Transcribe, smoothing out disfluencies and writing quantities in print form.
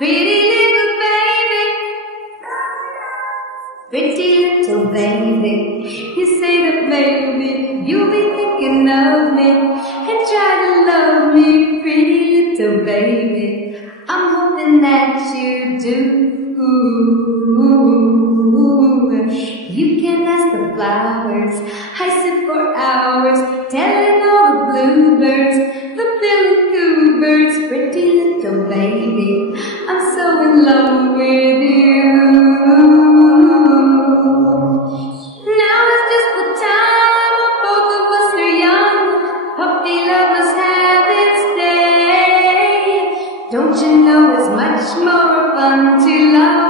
Pretty little baby, pretty little baby. You say that maybe you'll be thinking of me and try to love me, pretty little baby. I'm hoping that you do. You can ask the flowers, I sit for hours telling all the bluebirds, the billy-coo birds, pretty little baby, I'm so in love with you. Now is just the time when both of us are young, puppy lovers have its day. Don't you know it's much more fun to love